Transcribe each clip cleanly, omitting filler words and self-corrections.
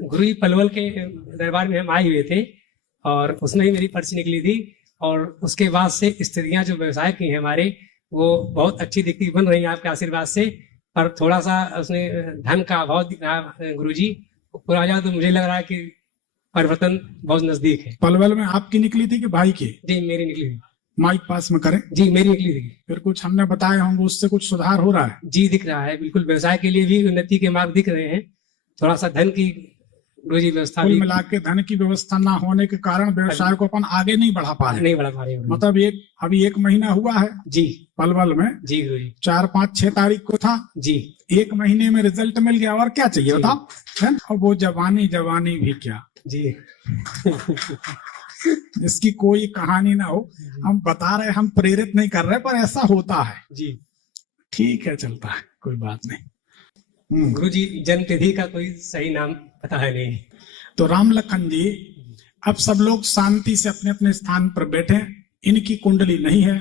गुरु जी पलवल के दरबार में हम आए हुए थे और उसमें ही मेरी पर्ची निकली थी। और उसके बाद से स्थितियां जो व्यवसाय की हैं हमारे, वो बहुत अच्छी दिखती बन रही हैं आपके आशीर्वाद से। पर थोड़ा सा उसमें धन का अभाव दिख रहा है गुरु जी। पूरा जाए तो मुझे लग रहा है कि परिवर्तन बहुत नजदीक है। पलवल में आपकी निकली थी कि भाई की? जी मेरी निकली थी। माइक पास में करें। जी मेरी निकली थी। फिर कुछ हमने बताया होंगे, उससे कुछ सुधार हो रहा है? जी दिख रहा है, बिल्कुल व्यवसाय के लिए भी उन्नति के मार्ग दिख रहे हैं। थोड़ा सा धन की गुरु जी व्यवस्था कुल भी मिला के धन की व्यवस्था ना होने के कारण व्यवसाय को अपन आगे नहीं बढ़ा पा रहे। नहीं बढ़ा पा रहे हैं। मतलब अभी 1 महीना हुआ है जी पलवल में। जी गुरु जी। 4, 5, 6 तारीख को था जी 1 महीने में रिजल्ट मिल गया, और क्या चाहिए बताओ, है? और वो जवानी भी क्या जी इसकी कोई कहानी ना हो, हम बता रहे, हम प्रेरित नहीं कर रहे, पर ऐसा होता है। जी ठीक है, चलता है, कोई बात नहीं। गुरु जी जन्म तिथि का कोई सही नाम पता है नहीं। तो राम लखन जी, अब सब लोग शांति से अपने अपने स्थान पर बैठे। इनकी कुंडली नहीं है,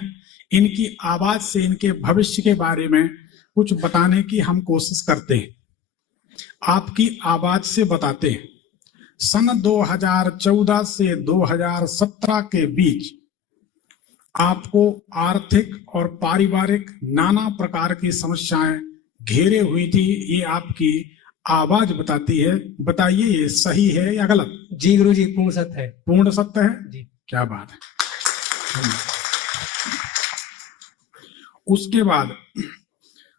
इनकी आवाज से इनके भविष्य के बारे में कुछ बताने की हम कोशिश करते हैं, आपकी आवाज से बताते हैं। सन 2014 से 2017 के बीच आपको आर्थिक और पारिवारिक नाना प्रकार की समस्याएं घेरे हुई थी, ये आपकी आवाज बताती है। बताइए ये सही है या गलत? जी गुरु जी पूर्ण सत्य है। पूर्ण सत्य है जी। क्या बात है। उसके बाद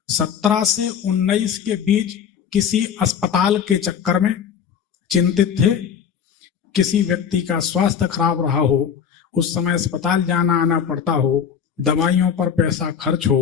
17 से 19 के बीच किसी अस्पताल के चक्कर में चिंतित थे, किसी व्यक्ति का स्वास्थ्य खराब रहा हो, उस समय अस्पताल जाना आना पड़ता हो, दवाइयों पर पैसा खर्च हो,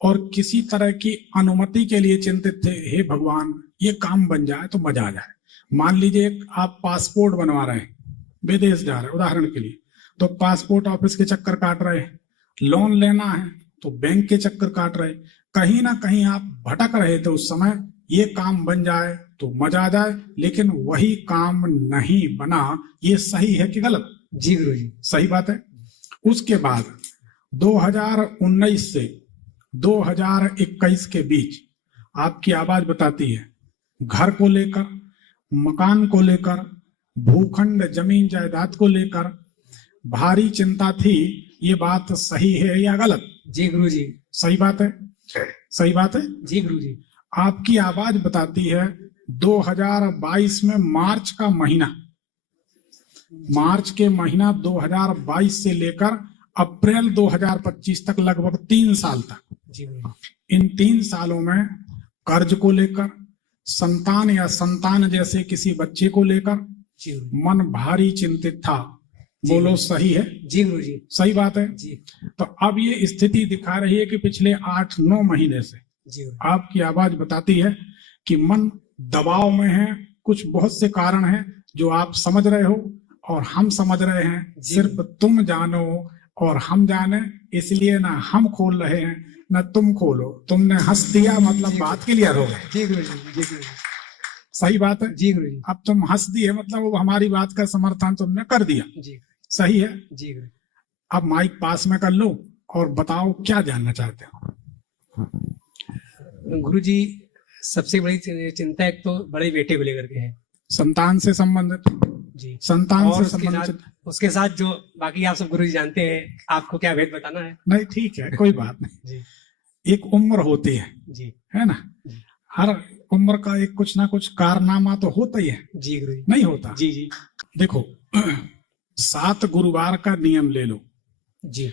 और किसी तरह की अनुमति के लिए चिंतित थे। हे भगवान, ये काम बन जाए तो मजा आ जाए। मान लीजिए आप पासपोर्ट बनवा रहे हैं, विदेश जा रहे हैं उदाहरण के लिए, तो पासपोर्ट ऑफिस के चक्कर काट रहे हैं, लोन लेना है तो बैंक के चक्कर काट रहे, कहीं ना कहीं आप भटक रहे थे उस समय। ये काम बन जाए तो मजा आ जाए, लेकिन वही काम नहीं बना। ये सही है कि गलत? जी गुरु जी सही बात है। उसके बाद 2019 से 2021 के बीच आपकी आवाज बताती है घर को लेकर, मकान को लेकर, भूखंड जमीन जायदाद को लेकर भारी चिंता थी। ये बात सही है या गलत? जी गुरु जी सही बात है। सही बात है जी गुरु जी। आपकी आवाज बताती है 2022 में मार्च का महीना, मार्च के महीना 2022 से लेकर अप्रैल 2025 तक, लगभग 3 साल तक, जी गुरु। इन 3 सालों में कर्ज को लेकर, संतान या संतान जैसे किसी बच्चे को लेकर जी मन भारी चिंतित था। बोलो सही है? जी गुरु जी सही बात है जी। तो अब ये स्थिति दिखा रही है कि पिछले 8-9 महीने से जी आपकी आवाज बताती है कि मन दबाव में है। कुछ बहुत से कारण हैं जो आप समझ रहे हो और हम समझ रहे हैं, सिर्फ तुम जानो और हम जाने, इसलिए ना हम खोल रहे हैं ना तुम खोलो। तुमने हंस दिया मतलब बात क्लियर हो गई। जी गुरु जी जी गुरु जी। सही बात है जी गुरु जी। अब तुम हंस दिए मतलब वो हमारी बात का समर्थन तुमने कर दिया। जी सही है। जी गुरु। अब माइक पास में कर लो और बताओ क्या जानना चाहते हो। गुरु जी सबसे बड़ी चिंता एक तो बड़े बेटे को लेकर के है, संतान से संबंधित। जी संतान और से संबंधित। उसके साथ जो बाकी आप सब गुरु जी जानते हैं, आपको क्या भेद बताना है? नहीं ठीक है, कोई बात नहीं। जी एक उम्र होती है जी है ना, हर उम्र का एक कुछ ना कुछ कारनामा तो होता ही है। जी गुरु जी। नहीं होता? जी जी देखो 7 गुरुवार का नियम ले लो। जी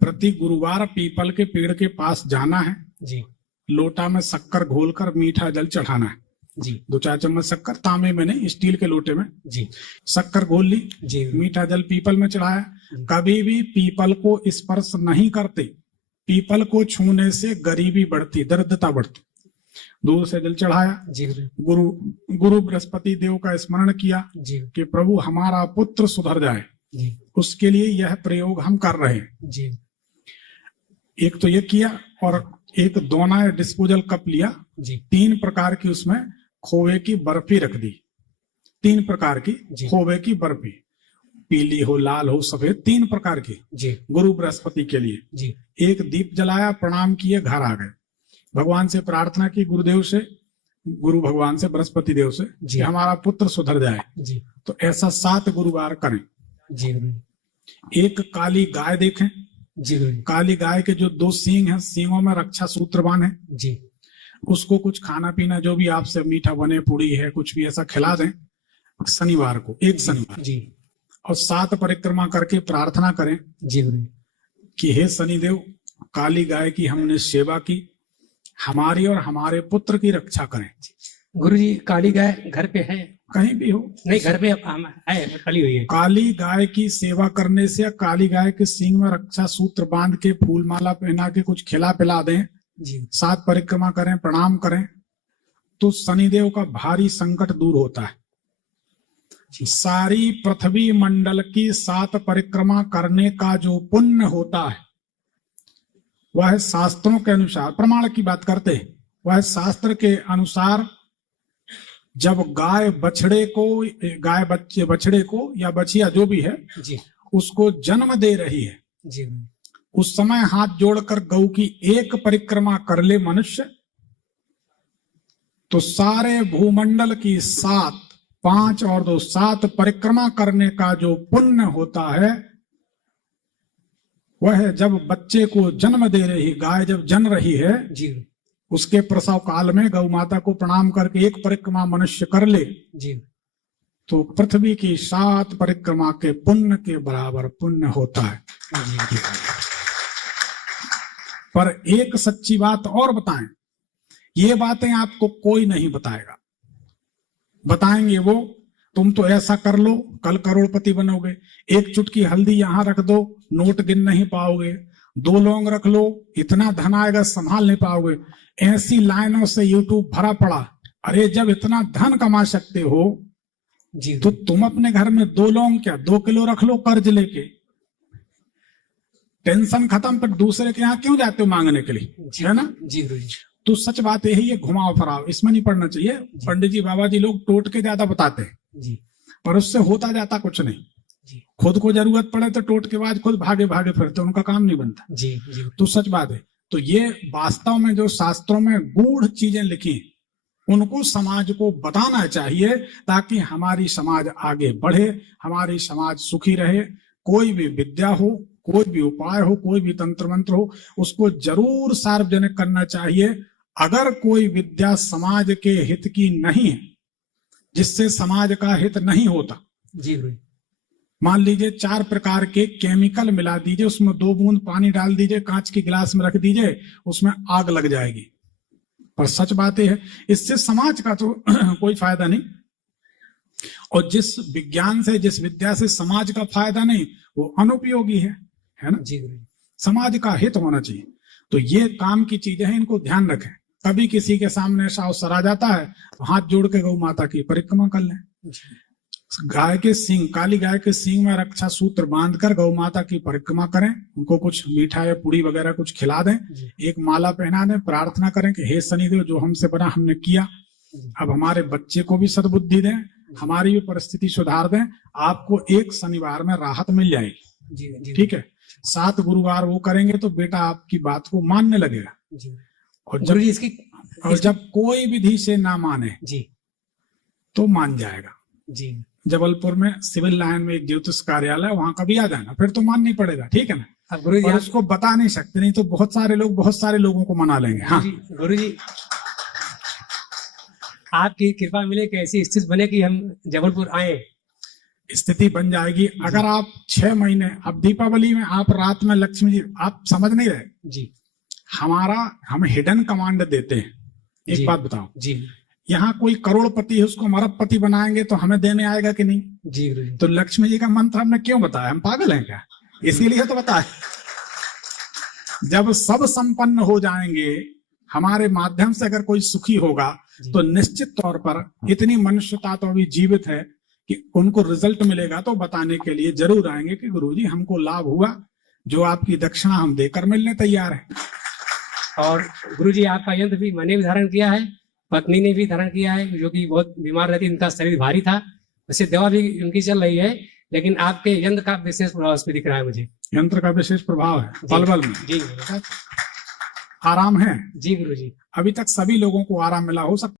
प्रति गुरुवार पीपल के पेड़ के पास जाना है, जी लोटा में शक्कर घोलकर मीठा जल चढ़ाना है। जी 2-4 चम्मच शक्कर, तांबे में नहीं, स्टील के लोटे में जी शक्कर घोल ली, जी मीठा जल पीपल में चढ़ाया। कभी भी पीपल को स्पर्श नहीं करते, पीपल को छूने से गरीबी बढ़ती, दरिद्रता बढ़ती। दूर से जल चढ़ाया, जी गुरु। गुरु बृहस्पति देव का स्मरण किया जी कि प्रभु हमारा पुत्र सुधर जाए, जी उसके लिए यह प्रयोग हम कर रहे हैं। जी एक तो ये किया, और एक दोना या डिस्पोजल कप लिया, जी 3 प्रकार की उसमें खोए की बर्फी रख दी। 3 प्रकार की खोए की बर्फी, पीली हो, लाल हो, सफेद, 3 प्रकार की जी गुरु बृहस्पति के लिए। जी एक दीप जलाया, प्रणाम किए, घर आ गए। भगवान से प्रार्थना की, गुरुदेव से गुरु भगवान से, बृहस्पति देव से, जी। कि हमारा पुत्र सुधर जाए। जी तो ऐसा 7 गुरुवार करें। जी गुरु एक काली गाय देखें, जी गुरु काली गाय के जो 2 सींग हैं, सींगों में रक्षा सूत्र बांधे, जी उसको कुछ खाना पीना जो भी आपसे मीठा बने, पूड़ी है, कुछ भी ऐसा खिला दें शनिवार को, एक शनिवार, जी और 7 परिक्रमा करके प्रार्थना करें जी गुरु कि हे शनिदेव, काली गाय की हमने सेवा की, हमारी और हमारे पुत्र की रक्षा करें। गुरु जी काली गाय घर पे है? कहीं भी हो, नहीं, घर पे है, पली हुई है। काली गाय की सेवा करने से या काली गाय के सींग में रक्षा सूत्र बांध के, फूल माला पहना के, कुछ खिला पिला दें, जी 7 परिक्रमा करें, प्रणाम करें, तो शनिदेव का भारी संकट दूर होता है। सारी पृथ्वी मंडल की 7 परिक्रमा करने का जो पुण्य होता है, वह शास्त्रों के अनुसार, प्रमाण की बात करते हैं, वह शास्त्र के अनुसार जब गाय बछड़े को या बछिया जो भी है जी उसको जन्म दे रही है, जी उस समय हाथ जोड़कर गौ की 1 परिक्रमा कर ले मनुष्य, तो सारे भूमंडल की 7, 5 और 2, 7 परिक्रमा करने का जो पुण्य होता है, वह जब बच्चे को जन्म दे रही गाय जब जन रही है, जी उसके प्रसव काल में गौ माता को प्रणाम करके 1 परिक्रमा मनुष्य कर ले, जी तो पृथ्वी की 7 परिक्रमा के पुण्य के बराबर पुण्य होता है। जी पर एक सच्ची बात और बताएं, ये बातें आपको कोई नहीं बताएगा, बताएंगे वो, तुम तो ऐसा कर लो कल करोड़पति बनोगे, 1 चुटकी हल्दी यहां रख दो नोट गिन नहीं पाओगे, 2 लौंग रख लो इतना धन आएगा संभाल नहीं पाओगे। ऐसी लाइनों से यूट्यूब भरा पड़ा। अरे जब इतना धन कमा सकते हो जी तो तुम अपने घर में 2 लौंग क्या 2 किलो रख लो कर्ज लेके, टेंशन खत्म। पर दूसरे के यहाँ क्यों जाते हो मांगने के लिए, है ना? जी गुरु जी तो सच बात यही है, घुमाओ फराओ इसमें नहीं पड़ना चाहिए। पंडित जी बाबा जी लोग टोट के ज्यादा बताते हैं, जी पर उससे होता जाता कुछ नहीं। जी खुद को जरूरत पड़े तो टोट के बाद खुद भागे भागे फिरते, उनका काम नहीं बनता। जी जी तो सच बात है। तो ये वास्तव में जो शास्त्रों में गूढ़ चीजें लिखी उनको समाज को बताना चाहिए, ताकि हमारी समाज आगे बढ़े, हमारी समाज सुखी रहे। कोई भी विद्या हो, कोई भी उपाय हो, कोई भी तंत्र मंत्र हो, उसको जरूर सार्वजनिक करना चाहिए। अगर कोई विद्या समाज के हित की नहीं है, जिससे समाज का हित नहीं होता, जी गुरु मान लीजिए 4 प्रकार के केमिकल मिला दीजिए, उसमें 2 बूंद पानी डाल दीजिए, कांच की गिलास में रख दीजिए, उसमें आग लग जाएगी। पर सच बात यह है, इससे समाज का तो कोई फायदा नहीं। और जिस विज्ञान से, जिस विद्या से समाज का फायदा नहीं, वो अनुपयोगी है ना? जी गुरु समाज का हित होना चाहिए। तो ये काम की चीजें हैं, इनको ध्यान रखें। कभी किसी के सामने ऐसा अवसर आ जाता है, हाथ जोड़ के गौ माता की परिक्रमा कर लें। गाय के सींग, काली गाय के सींग में रक्षा सूत्र बांधकर गौ माता की परिक्रमा करें, उनको कुछ मीठा या पूड़ी वगैरह कुछ खिला दें, एक माला पहना दें, प्रार्थना करें कि हे शनिदेव, जो हमसे बना हमने किया, अब हमारे बच्चे को भी सद्बुद्धि दें, हमारी भी परिस्थिति सुधार दें, आपको 1 शनिवार में राहत मिल जाएगी। ठीक है? 7 गुरुवार वो करेंगे तो बेटा आपकी बात को मानने लगेगा। और जब जब कोई विधि से ना माने जी तो मान जाएगा। जी जबलपुर में सिविल लाइन में एक ज्योतिष कार्यालय, वहां कभी आ जाना, फिर तो मान नहीं पड़ेगा। ठीक है ना? अब गुरु जी उसको बता नहीं सकते, नहीं तो बहुत सारे लोगों को मना लेंगे। हाँ गुरु जी आपकी कृपा मिले कि ऐसी स्थिति बने कि हम जबलपुर आए। स्थिति बन जाएगी अगर आप 6 महीने, अब दीपावली में आप रात में लक्ष्मी जी, आप समझ नहीं रहे जी, हम हिडन कमांड देते हैं। एक बात बताओ जी, यहाँ कोई करोड़पति है, उसको हम अरबपति बनाएंगे तो हमें देने आएगा कि नहीं? जी गुरु। तो लक्ष्मी जी का मंत्र हमने क्यों बताया? हम पागल हैं क्या? इसीलिए तो बताया। जब सब संपन्न हो जाएंगे, हमारे माध्यम से अगर कोई सुखी होगा, तो निश्चित तौर पर इतनी मनुष्यता तो अभी जीवित है कि उनको रिजल्ट मिलेगा तो बताने के लिए जरूर आएंगे कि गुरुजी हमको लाभ हुआ, जो आपकी दक्षिणा हम देकर मिलने तैयार है। और गुरुजी आपका यंत्र भी मैंने भी धारण किया है, पत्नी ने भी धारण किया है, जो कि बहुत बीमार रहती, इनका शरीर भारी था, वैसे दवा भी उनकी चल रही है, लेकिन आपके यंत्र का विशेष प्रभाव उस पर दिख रहा है मुझे। यंत्र का विशेष प्रभाव है पलवल में। जी आराम है। जी गुरुजी। अभी तक सभी लोगों को आराम मिला हो सकता